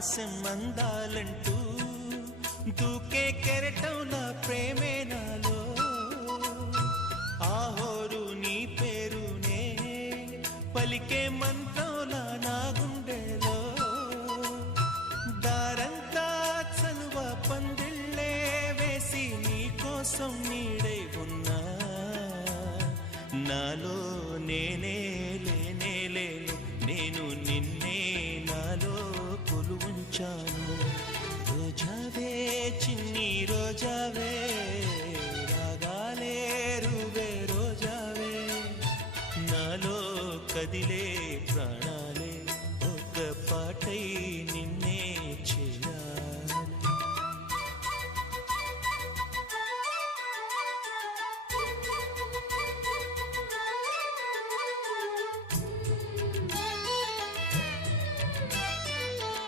ఆకాశం అందాలంటూ దూకే కెరటం నా ప్రేమే నాలో ఆహోరు నీ పేరునే పలికే మంత్రంలా నా గుండెలో దారంతా చలువ పందిళ్ళే వేసి నీ కోసం నీడై ఉన్నా నాలో నేనే లేనే లేను నేను నిన్నే నాలో కొలువుంచాను రోజావే చిన్ని రోజావే రాగాలే రువే రోజావే నాలో కదిలే ప్రాణ